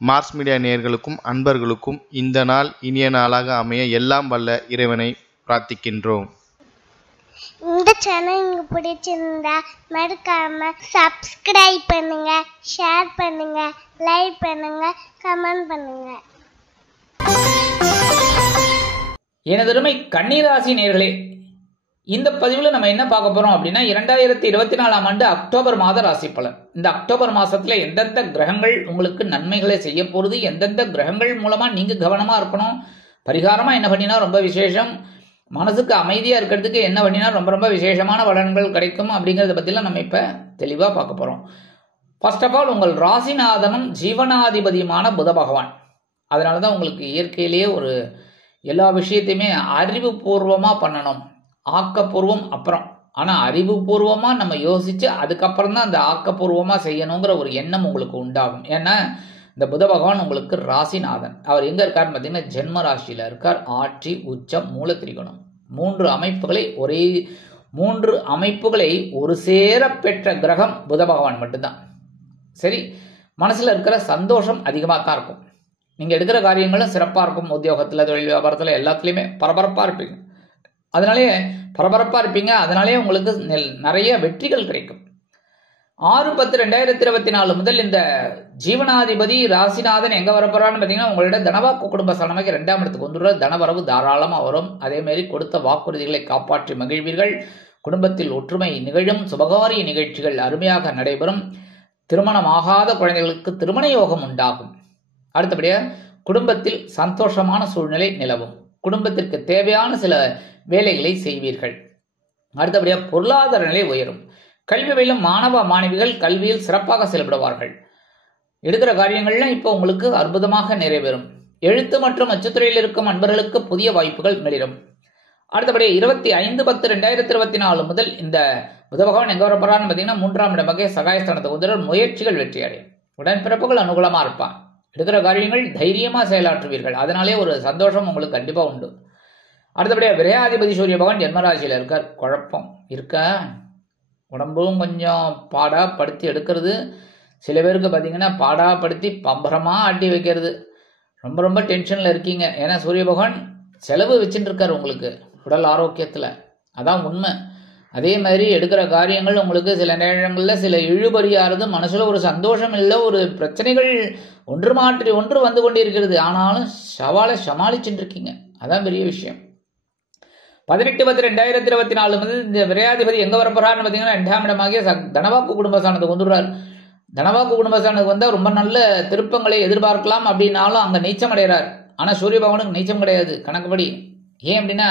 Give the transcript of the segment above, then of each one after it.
Mars media நேயர்களுக்கும் அன்பர்களுக்கும் இந்த நாள் இனிய நாளாக அமைய எல்லாம் வல்ல இறைவனை பிரார்த்திக்கின்றோம். இந்த சேனல் உங்களுக்கு பிடிச்சிருந்தா மறக்காம சப்ஸ்கிரைப் பண்ணுங்க, ஷேர் பண்ணுங்க, லைக் பண்ணுங்க, கமெண்ட் பண்ணுங்க. எனதருமை கன்னிராசி நேயர்களே, இந்த பதிவில் நம்ம என்ன பார்க்க போறோம் அப்படின்னா 2024ஆம் ஆண்டு அக்டோபர் மாத ராசி பலன். இந்த அக்டோபர் மாசத்துல எந்தெந்த கிரகங்கள் உங்களுக்கு நன்மைகளை செய்ய போறது, எந்தெந்த கிரகங்கள் மூலமா நீங்க கவனமா இருக்கணும், பரிகாரமா என்ன பண்ணினா ரொம்ப விசேஷம், மனசுக்கு அமைதியா இருக்கிறதுக்கு என்ன பண்ணினா ரொம்ப ரொம்ப விசேஷமான பலன்கள் கிடைக்கும் அப்படிங்கறத பத்திலாம் நம்ம இப்ப தெளிவா பார்க்க போறோம். ஃபர்ஸ்ட் ஆஃப் ஆல், உங்கள் ராசிநாதனும் ஜீவனாதிபதியுமான புத பகவான். அதனாலதான் உங்களுக்கு இயற்கையிலேயே ஒரு எல்லா விஷயத்தையுமே அறிவுபூர்வமா பண்ணணும். ஆக்கப்பூர்வம் அப்புறம், ஆனா அறிவுபூர்வமா நம்ம யோசிச்சு அதுக்கப்புறம் தான் அந்த ஆக்கப்பூர்வமா செய்யணுங்கிற ஒரு எண்ணம் உங்களுக்கு உண்டாகும். ஏன்னா இந்த புத பகவான் உங்களுக்கு ராசிநாதன். அவர் எங்க இருக்காருன்னு பார்த்தீங்கன்னா ஜென்ம ராசியில இருக்கார். ஆட்சி, உச்சம், மூல திரிகோணம், மூன்று அமைப்புகளை ஒரு சேர பெற்ற கிரகம் புத பகவான் மட்டும்தான். சரி, மனசுல இருக்கிற சந்தோஷம் அதிகமாக தான் இருக்கும். நீங்க எடுக்கிற காரியங்களும் சிறப்பா இருக்கும். உத்தியோகத்துல, தொழில் வியாபாரத்துல எல்லாத்துலயுமே பரபரப்பா இருப்பீங்க. அதனாலே உங்களுக்கு நிறைய வெற்றிகள் கிடைக்கும். 6/10/2024 முதல் இந்த ஜீவனாதிபதி ராசிநாதன் எங்க வரப்போறான்னு பாத்தீங்கன்னா உங்களோட தனவாக்கு குடும்ப ஸ்தானமாக 2ஆம் இடத்துக்கு வந்துடுற. தனவரவு தாராளமா வரும். அதே மாதிரி கொடுத்த வாக்குறுதிகளை காப்பாற்றி மகிழ்வீர்கள். குடும்பத்தில் ஒற்றுமை நிகழும். சுபகாரிய நிகழ்ச்சிகள் அருமையாக நடைபெறும். திருமணமாகாத குழந்தைகளுக்கு திருமண யோகம் உண்டாகும். அடுத்தபடியா குடும்பத்தில் சந்தோஷமான சூழ்நிலை நிலவும். குடும்பத்திற்கு தேவையான சில வேலைகளை செய்வீர்கள். அடுத்தபடியா பொருளாதார நிலை உயரும். கல்வி பயிலும் மாணவ மாணவிகள் கல்வியில் சிறப்பாக செயல்படுவார்கள். எடுக்கிற காரியங்கள்லாம் இப்போ உங்களுக்கு அற்புதமாக நிறைவேறும். எழுத்து மற்றும் அச்சுத்துறையில் இருக்கும் அன்பர்களுக்கு புதிய வாய்ப்புகள் மிளிரும். அடுத்தபடியா 25/10/2024 முதல் இந்த புத பகவான் எங்க வரப்போறான்னு பாத்தீங்கன்னா 3ஆம் இடமாக சகாயஸ்தானத்துக்கு வந்து முயற்சிகள் வெற்றியடையும். உடன்பிறப்புகள் அனுகூலமா இருப்பான். எடுக்கிற காரியங்கள் தைரியமா செயலாற்றுவீர்கள். அதனாலே ஒரு சந்தோஷம் உங்களுக்கு கண்டிப்பா உண்டு. அடுத்தபடியா விரையாதிபதி சூரிய பகவான் ஜென்மராசியில இருக்கார். குழப்பம் இருக்க, உடம்பும் கொஞ்சம் பாடாப்படுத்தி எடுக்கிறது. சில பேருக்கு பார்த்தீங்கன்னா பாடாப்படுத்தி பம்பரமா ஆட்டி வைக்கிறது. ரொம்ப ரொம்ப டென்ஷன்ல இருக்கீங்க. ஏன்னா சூரிய பகவான் செலவு வச்சுட்டு இருக்காரு உங்களுக்கு உடல் ஆரோக்கியத்துல. அதான் உண்மை. அதே மாதிரி எடுக்கிற காரியங்கள் உங்களுக்கு சில நேரங்களில் சில இழுபறியாகிறது. மனசுல ஒரு சந்தோஷம் இல்லை, ஒரு பிரச்சனைகள் ஒன்று மாற்றி ஒன்று வந்து கொண்டே இருக்கிறது. ஆனாலும் சவாலை சமாளிச்சுட்டு இருக்கீங்க. அதான் பெரிய விஷயம். 18/10/2024 முதல் இந்த விரையாதிபதி எங்க வரப்போறான்னு பார்த்தீங்கன்னா 2ஆம் இடமாகிய தனவாக்கு குடும்பஸ்தானத்துக்கு வந்துடுறார். தனவாக்கு குடும்பஸ்தானத்துக்கு வந்தால் ரொம்ப நல்ல திருப்பங்களை எதிர்பார்க்கலாம். அப்படின்னாலும் அங்க நீச்சம் அடைகிறார். ஆனா சூரிய பகவானுக்கு நீச்சம் கிடையாது கணக்குப்படி. ஏன் அப்படின்னா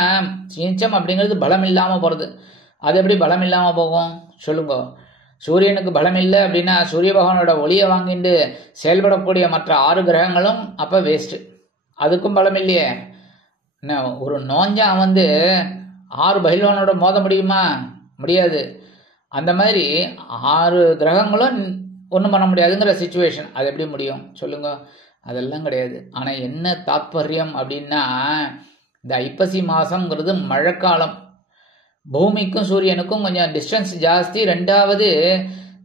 நீச்சம் அப்படிங்கிறது பலம் இல்லாம போறது. அது எப்படி பலம் இல்லாம போகும் சொல்லுங்க? சூரியனுக்கு பலம் இல்லை அப்படின்னா சூரிய பகவானோட ஒளியை வாங்கிட்டு செயல்படக்கூடிய மற்ற 6 கிரகங்களும் அப்ப வேஸ்ட். அதுக்கும் பலம் இல்லையே. ஒரு நோஞ்சான் 6 பைல்வானோட மோத முடியுமா? முடியாது. அந்த மாதிரி 6 கிரகங்களும் ஒன்றும் பண்ண முடியாதுங்கிற சிச்சுவேஷன். அது எப்படி முடியும் சொல்லுங்க? அதெல்லாம் கிடையாது. ஆனா என்ன தாத்பரியம் அப்படின்னா இந்த ஐப்பசி மாசம்ங்கிறது மழைக்காலம். பூமிக்கும் சூரியனுக்கும் கொஞ்சம் டிஸ்டன்ஸ் ஜாஸ்தி. 2வது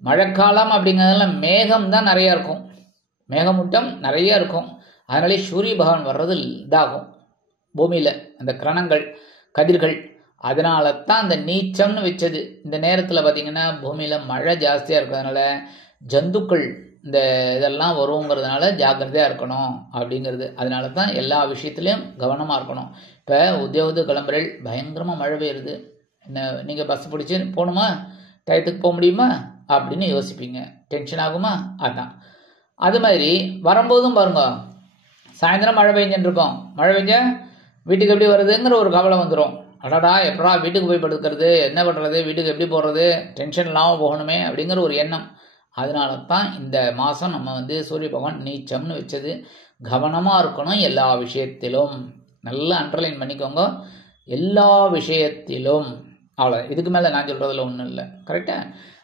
மழைக்காலம் அப்படிங்கிறதுல மேகம் தான் நிறைய இருக்கும். மேகமூட்டம் நிறைய இருக்கும். அதனாலே சூரிய பகவான் வர்றது இதாகும் பூமியில அந்த கிரணங்கள் கதிர்கள். அதனால தான் அந்த நீச்சம்னு வச்சது. இந்த நேரத்தில் பார்த்தீங்கன்னா பூமியில மழை ஜாஸ்தியா இருக்கிறதுனால ஜந்துக்கள் இந்த இதெல்லாம் வருங்கிறதுனால ஜாக்கிரதையா இருக்கணும் அப்படிங்கிறது. அதனால தான் எல்லா விஷயத்திலையும் கவனமா இருக்கணும். இப்போ உத்தியோகத்துக்கு கிளம்புறல் பயங்கரமா மழை பெய்யுது. என்ன நீங்க பஸ் பிடிச்சி போகணுமா, டயத்துக்கு போக முடியுமா அப்படின்னு யோசிப்பீங்க. டென்ஷன் ஆகுமா? அதான் அது மாதிரி வரும்போதும் பாருங்க, சாயந்தரம் மழை பெஞ்சுட்டு இருக்கோம். மழை பெஞ்சா வீட்டுக்கு எப்படி வருதுங்கிற ஒரு கவலை வந்துடும். அடடா எப்படா வீட்டுக்கு போய் படுக்கிறது, என்ன பண்ணுறது, வீட்டுக்கு எப்படி போகிறது, டென்ஷன் இல்லாமல் போகணுமே அப்படிங்கிற ஒரு எண்ணம். அதனால தான் இந்த மாதம் நம்ம சூரிய பகவான் நீச்சம்னு வச்சது. கவனமாக இருக்கணும் எல்லா விஷயத்திலும். நல்லா அண்டர்லைன் பண்ணிக்கோங்க. எல்லா விஷயத்திலும். அவ்வளோ, இதுக்கு மேலே நான் சொல்கிறதுல ஒன்றும் இல்லை. கரெக்டாக?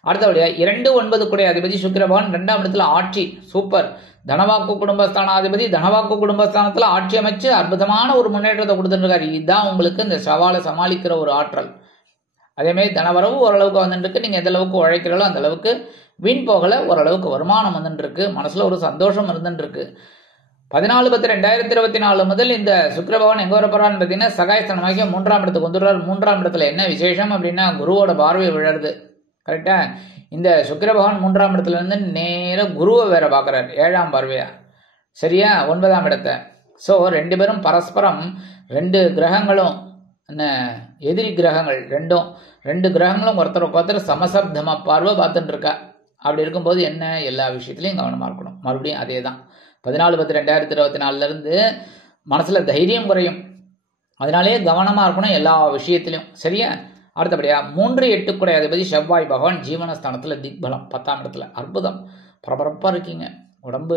அடுத்தபடியாக 2/9 கூடிய அதிபதி சுக்கிர பகவான் 2ஆம் இடத்துல ஆட்சி. சூப்பர். தனவாக்கு குடும்பஸ்தானாதிபதி தனவாக்கு குடும்பஸ்தானத்துல ஆட்சி அமைச்சு அற்புதமான ஒரு முன்னேற்றத்தை கொடுத்துட்டு இருக்காரு. இதுதான் உங்களுக்கு இந்த சவாலை சமாளிக்கிற ஒரு ஆற்றல். அதேமாதிரி தனவரவு ஓரளவுக்கு வந்துட்டுருக்கு. நீங்கள் எந்த அளவுக்கு உழைக்கிறீங்களோ அந்த அளவுக்கு வீண் போகலை, ஓரளவுக்கு வருமானம் வந்துட்டுருக்கு, மனசில் ஒரு சந்தோஷம் இருந்துட்டுருக்கு. 14/10/2024 முதல் இந்த சுக்கிர பகவான் எங்கே வரப்போறான்னு பார்த்தீங்கன்னா சகாயஸ்தானமாகிய 3ஆம் இடத்துக்கு வந்துடுறார். 3ஆம் இடத்துல என்ன விசேஷம் அப்படின்னா குருவோட பார்வை விழுறது. கரெக்டா? இந்த சுக்கிர பகவான் 3ஆம் இடத்துல இருந்து நேர குருவை வேற பார்க்குறாரு, 7ஆம் பார்வையா. சரியா? 9ஆம் இடத்தை. ஸோ 2 பேரும் பரஸ்பரம் 2 கிரகங்களும் எதிரி கிரகங்கள் 2 கிரகங்களும் ஒருத்தருக்கு ஒருத்தர் சமசப்தமா பார்வை பார்த்துட்டு இருக்கா. அப்படி இருக்கும்போது என்ன, எல்லா விஷயத்துலையும் கவனமாக இருக்கணும். மறுபடியும் அதே தான் 14/10/2024 மனசில் தைரியம் குறையும், அதனாலேயே கவனமாக இருக்கணும் எல்லா விஷயத்திலையும். சரியா? அடுத்தபடியா 3-8 கூட அதிபதி செவ்வாய் பகவான் ஜீவனஸ்தானத்தில் திக்பலம் 10ஆம் இடத்துல. அற்புதம், பரபரப்பாக இருக்கீங்க. உடம்பு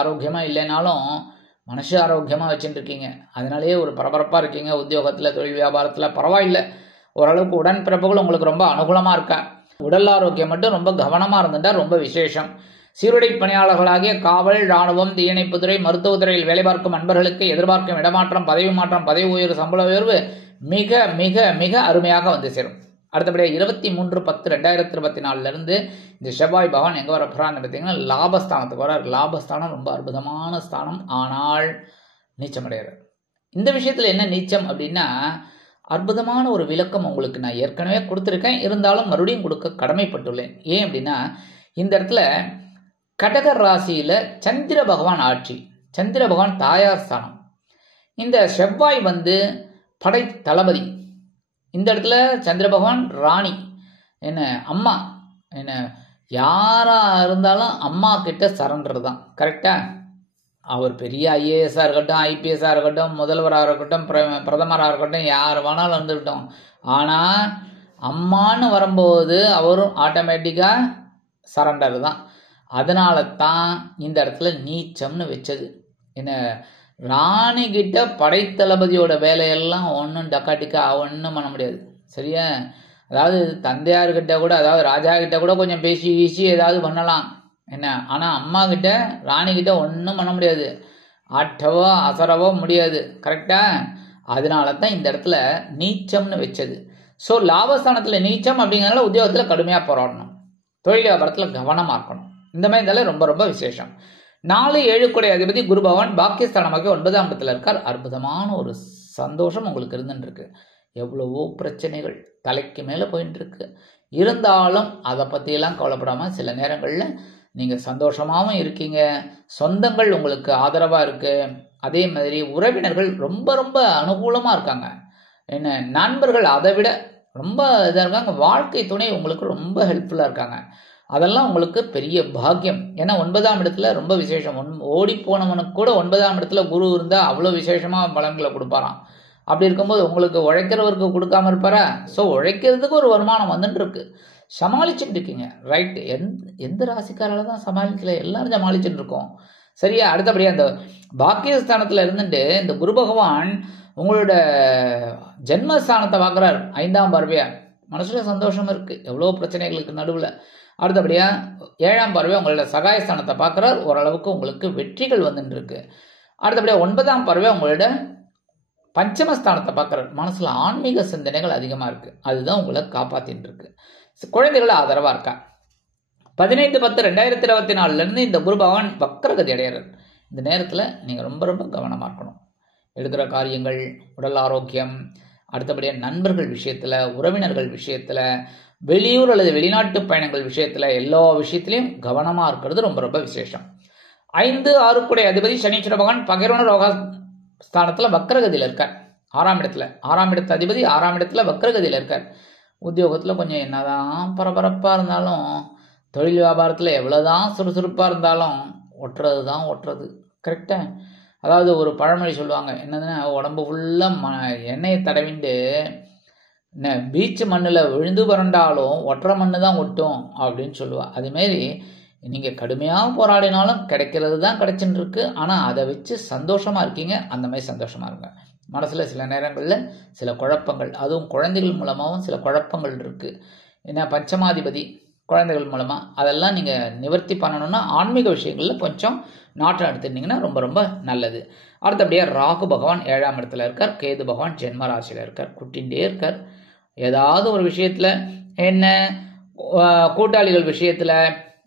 ஆரோக்கியமாக இல்லைனாலும் மனசு ஆரோக்கியமாக வச்சுட்டு இருக்கீங்க, அதனாலேயே ஒரு பரபரப்பாக இருக்கீங்க. உத்தியோகத்தில் தொழில் வியாபாரத்தில் பரவாயில்லை, ஓரளவுக்கு உடன்பிறப்புகள் உங்களுக்கு ரொம்ப அனுகூலமாக இருக்கா. உடல் ஆரோக்கியம் மட்டும் ரொம்ப கவனமாக இருந்துட்டா ரொம்ப விசேஷம். சீருடை பணியாளர்களாகிய காவல், இராணுவம், தீயணைப்புத்துறை, மருத்துவத்துறையில் வேலை பார்க்கும் அன்பர்களுக்கு எதிர்பார்க்கும் இடமாற்றம், பதவி மாற்றம், பதவி உயர்வு, சம்பள உயர்வு மிக மிக மிக அருமையாக வந்து சேரும். அடுத்தபடியாக 23/10/2024 இந்த செவ்வாய் பகவான் எங்கே வர போறான்னு பார்த்தீங்கன்னா லாபஸ்தானத்துக்கு வர. லாபஸ்தானம் ரொம்ப அற்புதமான ஸ்தானம், ஆனால் நீச்சமடைகிறார். இந்த விஷயத்தில் என்ன நீச்சம் அப்படின்னா அற்புதமான ஒரு விளக்கம் உங்களுக்கு நான் ஏற்கனவே கொடுத்துருக்கேன், இருந்தாலும் மறுபடியும் கொடுக்க கடமைப்பட்டுள்ளேன். ஏன் அப்படின்னா இந்த இடத்துல கடக ராசியில் சந்திர பகவான் ஆட்சி, சந்திர பகவான் தாயார் ஸ்தானம். இந்த செவ்வாய் படை தளபதி. இந்த இடத்துல சந்திர பகவான் ராணி, என்ன அம்மா, என்ன யாராக இருந்தாலும் அம்மா கிட்ட சரண்டர் தான். கரெக்டா? அவர் பெரிய ஐஏஎஸ்ஸாக இருக்கட்டும், ஐபிஎஸ்ஸாக இருக்கட்டும், முதல்வராக இருக்கட்டும், பிரதமராக இருக்கட்டும், யார் வேணாலும் இருந்துக்கிட்டோம், ஆனால் அம்மான்னு வரும்போது அவரும் ஆட்டோமேட்டிக்காக சரண்டர் தான். அதனால தான் இந்த இடத்துல நீச்சம்னு வச்சது. என்ன, ராணி கிட்ட படைத்தளபதியோட வேலையெல்லாம் ஒன்றும் டக்காட்டிக்கா ஒன்றும் பண்ண முடியாது. சரியா? அதாவது தந்தையார்கிட்ட கூட, அதாவது ராஜா கிட்ட கூட கொஞ்சம் பேசி வீசி ஏதாவது பண்ணலாம் என்ன, ஆனால் அம்மா கிட்ட ராணி கிட்ட ஒன்றும் பண்ண முடியாது, ஆட்டவோ அசரவோ முடியாது. கரெக்டா? அதனால தான் இந்த இடத்துல நீச்சம்னு வச்சது. ஸோ லாபஸ்தானத்தில் நீச்சம் அப்படிங்கிறதுனால உத்தியோகத்தில் கடுமையாக போராடணும், தொழில் வியாபாரத்தில் கவனமாக இருக்கணும். இந்த மாதிரி இருந்தாலும் ரொம்ப ரொம்ப விசேஷம். 4-7 கூட அதிபதி குரு பகவான் பாக்கியஸ்தானமாக 9ஆம் இடத்துல இருக்கார். அற்புதமான ஒரு சந்தோஷம் உங்களுக்கு இருந்துருக்கு. எவ்வளவோ பிரச்சனைகள் தலைக்கு மேலே போயிட்டு இருக்கு, இருந்தாலும் அதை பற்றியெல்லாம் கவலைப்படாமல் சில நேரங்களில் நீங்கள் சந்தோஷமாகவும் இருக்கீங்க, சொந்தங்கள் உங்களுக்கு ஆதரவாக இருக்குது, அதே மாதிரி உறவினர்கள் ரொம்ப ரொம்ப அனுகூலமாக இருக்காங்க, என்ன நண்பர்கள் அதை விட ரொம்ப இதாக இருக்காங்க, வாழ்க்கை துணை உங்களுக்கு ரொம்ப ஹெல்ப்ஃபுல்லாக இருக்காங்க. அதெல்லாம் உங்களுக்கு பெரிய பாக்கியம். ஏன்னா 9ஆம் இடத்துல ரொம்ப விசேஷம். ஓடி போனவனுக்கு கூட 9ஆம் இடத்துல குரு இருந்தால் அவ்வளோ விசேஷமாக பலன்களை கொடுப்பாராம். அப்படி இருக்கும்போது உங்களுக்கு உழைக்கிறவருக்கு கொடுக்காம இருப்பாரா? ஸோ உழைக்கிறதுக்கு ஒரு வருமானம் வந்துட்டு இருக்கு, சமாளிச்சுட்டு இருக்கீங்க. ரைட்? எந்த ராசிக்காரால தான் சமாளிக்கல, எல்லாரும் சமாளிச்சுட்டு இருக்கோம். சரியா? அடுத்தபடியாக இந்த பாக்கியஸ்தானத்தில் இருந்துட்டு இந்த குரு பகவான் உங்களோட ஜென்மஸ்தானத்தை பார்க்குறார் 5ஆம் பார்வையா. மனசுல சந்தோஷம் இருக்கு, எவ்வளோ பிரச்சனைகளுக்கு நடுவில். அடுத்தபடியாக 7ஆம் பார்வையா உங்களோட சகாயஸ்தானத்தை பார்க்குறார், ஓரளவுக்கு உங்களுக்கு வெற்றிகள் வந்துட்டு இருக்கு. அடுத்தபடியாக 9ஆம் பார்வையா உங்களோட பஞ்சமஸ்தானத்தை பார்க்குறார், மனசில் ஆன்மீக சிந்தனைகள் அதிகமாக இருக்குது, அதுதான் உங்களை காப்பாற்றின்னு இருக்கு. குழந்தைகள் ஆதரவாக இருக்கா. 15/10/2024 இந்த குரு பகவான் வக்ரகதி அடைகிறார். இந்த நேரத்தில் நீங்கள் ரொம்ப ரொம்ப கவனமாக இருக்கணும். எடுக்கிற காரியங்கள், உடல் ஆரோக்கியம், அடுத்தபடியாக நண்பர்கள் விஷயத்தில், உறவினர்கள் விஷயத்தில், வெளியூர் அல்லது வெளிநாட்டு பயணங்கள் விஷயத்தில், எல்லா விஷயத்திலையும் கவனமாக இருக்கிறது ரொம்ப ரொம்ப விசேஷம். 5-6 கூட அதிபதி சனீஸ்வர பகவான் பகிர்வன ரோக ஸ்தானத்தில் வக்ரகதியில் இருக்கார். 6ஆம் இடத்துல, 6ஆம் இடத்து அதிபதி 6ஆம் இடத்துல வக்ரகதியில் இருக்கார். உத்தியோகத்தில் கொஞ்சம் என்னதான் பரபரப்பாக இருந்தாலும், தொழில் வியாபாரத்தில் எவ்வளோதான் சுறுசுறுப்பாக இருந்தாலும் ஒட்டுறது தான் ஒட்டுறது. கரெக்டாக? அதாவது ஒரு பழமொழி சொல்லுவாங்க, என்னதுன்னா உடம்பு ஃபுல்லாக எண்ணெயை தடவிண்டு பீச் மண்ணில் விழுந்து புரண்டாலும் ஒற்றை மண்ணு தான் ஒட்டும் அப்படின்னு சொல்லுவாள். அதுமாரி நீங்கள் கடுமையாக போராடினாலும் கிடைக்கிறது தான் கிடைச்சின்னு இருக்கு, ஆனால் அதை வச்சு சந்தோஷமாக இருக்கீங்க. அந்த மாதிரி சந்தோஷமாக இருங்க. மனசில் சில நேரங்களில் சில குழப்பங்கள், அதுவும் குழந்தைகள் மூலமாகவும் சில குழப்பங்கள் இருக்குது. ஏன்னா பஞ்சமாதிபதி குழந்தைகள் மூலமாக, அதெல்லாம் நீங்கள் நிவர்த்தி பண்ணணும்னா ஆன்மீக விஷயங்களில் கொஞ்சம் நாட்டம் எடுத்துருந்தீங்கன்னா ரொம்ப ரொம்ப நல்லது. அடுத்தபடியாக ராகு பகவான் 7ஆம் இடத்துல இருக்கார், கேது பகவான் ஜென்ம ராசியில் இருக்கார், குட்டின்ண்டே இருக்கார். ஏதாவது ஒரு விஷயத்துல என்ன கூட்டாளிகள் விஷயத்துல,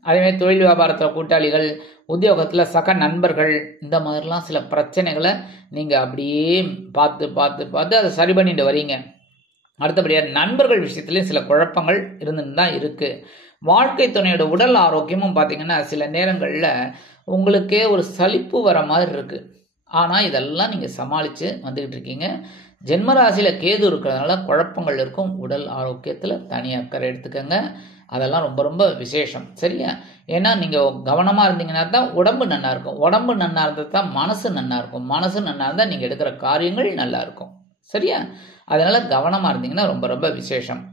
அதேமாதிரி தொழில் வியாபாரத்தில் கூட்டாளிகள், உத்தியோகத்தில் சக நண்பர்கள், இந்த மாதிரிலாம் சில பிரச்சனைகளை நீங்கள் அப்படியே பார்த்து பார்த்து பார்த்து அதை சரி பண்ணிட்டு வரீங்க. அடுத்தபடியாக நண்பர்கள் விஷயத்துலேயும் சில குழப்பங்கள் இருந்துன்னு தான் இருக்குது. வாழ்க்கை துணையோட உடல் ஆரோக்கியமும் பார்த்தீங்கன்னா சில நேரங்களில் உங்களுக்கே ஒரு சலிப்பு வர மாதிரி இருக்குது. ஆனால் இதெல்லாம் நீங்கள் சமாளித்து வந்துக்கிட்டு இருக்கீங்க. ஜென்மராசியில் கேது இருக்கிறதுனால குழப்பங்கள் இருக்கும். உடல் ஆரோக்கியத்தில் தனி அக்கறை எடுத்துக்கோங்க. அதெல்லாம் ரொம்ப ரொம்ப விசேஷம். சரியா? ஏன்னா நீங்கள் கவனமாக இருந்தீங்கன்னா தான் உடம்பு நல்லா இருக்கும். உடம்பு நல்லா இருந்தால் தான் மனசு நல்லா இருக்கும். மனசு நல்லா இருந்தால் நீங்கள் எடுக்கிற காரியங்கள் நல்லா இருக்கும். சரியா? அதனால் கவனமாக இருந்தீங்கன்னா ரொம்ப ரொம்ப விசேஷம்.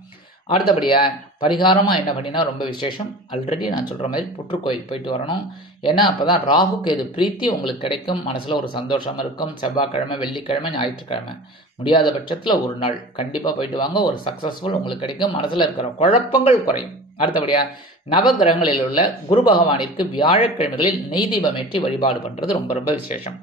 அடுத்தபடியாக பரிகாரமாக என்ன பண்ணினா ரொம்ப விசேஷம். ஆல்ரெடி நான் சொல்கிற மாதிரி புற்றுக்கோயில் போயிட்டு வரணும். ஏன்னா அப்போ தான் ராகு கேது பிரீத்தி உங்களுக்கு கிடைக்கும். மனசில் ஒரு சந்தோஷம் இருக்கும். செவ்வாய்க்கிழமை, வெள்ளிக்கிழமை, ஞாயிற்றுக்கிழமை, முடியாத பட்சத்தில் ஒரு நாள் கண்டிப்பாக போயிட்டு வாங்க. ஒரு சக்ஸஸ்ஃபுல் உங்களுக்கு கிடைக்கும். மனசில் இருக்கிற குழப்பங்கள் குறையும். அடுத்தபடியாக நவகிரகங்களில் உள்ள குரு பகவானிற்கு வியாழக்கிழமைகளில் நெய் தீபம் ஏற்றி வழிபாடு பண்ணுறது ரொம்ப ரொம்ப விசேஷம்.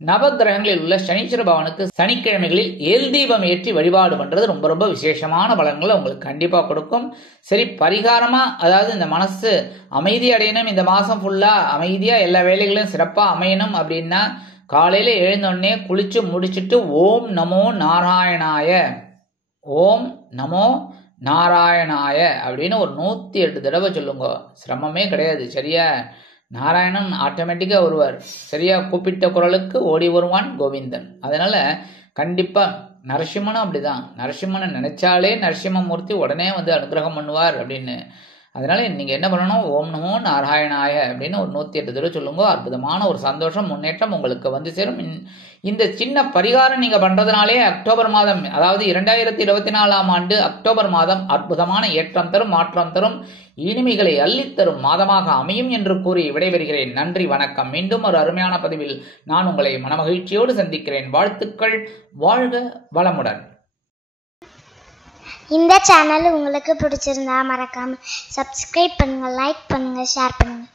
நவகிரகங்களில் உள்ள சனீஸ்வர பகவானுக்கு சனிக்கிழமைகளில் ஏல் தீபம் ஏற்றி வழிபாடு பண்ணுறது ரொம்ப ரொம்ப விசேஷமான பலன்களை உங்களுக்கு கண்டிப்பாக கொடுக்கும். சரி, பரிகாரமாக அதாவது இந்த மனசு அமைதி அடையணும், இந்த மாதம் ஃபுல்லாக அமைதியாக எல்லா வேலைகளும் சிறப்பாக அமையணும் அப்படின்னா காலையில் எழுந்தோடனே குளிச்சு முடிச்சுட்டு ஓம் நமோ நாராயணாய, ஓம் நமோ நாராயணாய அப்படின்னு ஒரு 108 தடவை சொல்லுங்க. சிரமமே கிடையாது. சரியா? நாராயணன் ஆட்டோமேட்டிக்காக வருவார். சரியா? கூப்பிட்ட குரலுக்கு ஓடி வருவான் கோவிந்தன். அதனால கண்டிப்பாக நரசிம்மனும் அப்படிதான். நரசிம்மனை நினைச்சாலே நரசிம்மமூர்த்தி உடனே வந்து அனுகிரகம் பண்ணுவார் அப்படின்னு. அதனால நீங்கள் என்ன பண்ணணும்? ஓம் நமோ நாராயணாய அப்படின்னு ஒரு 108 தடவை சொல்லுங்க. அற்புதமான ஒரு சந்தோஷம், முன்னேற்றம் உங்களுக்கு வந்து சேரும். இந்த சின்ன பரிகாரம் நீங்கள் பண்ணுறதுனாலே அக்டோபர் மாதம், அதாவது 2024ஆம் ஆண்டு அக்டோபர் மாதம் அற்புதமான ஏற்றம் தரும், மாற்றம் தரும், இனிமைகளை அள்ளித்தரும் மாதமாக அமையும் என்று கூறி விடைபெறுகிறேன். நன்றி, வணக்கம். மீண்டும் ஒரு அருமையான பதிவில் நான் உங்களை மனமகிழ்ச்சியோடு சந்திக்கிறேன். வாழ்த்துக்கள். வாழ்க வளமுடன். இந்த சேனல் உங்களுக்கு பிடிச்சிருந்தா மறக்காம சப்ஸ்கிரைப் பண்ணுங்க, லைக் பண்ணுங்க, ஷேர் பண்ணுங்க.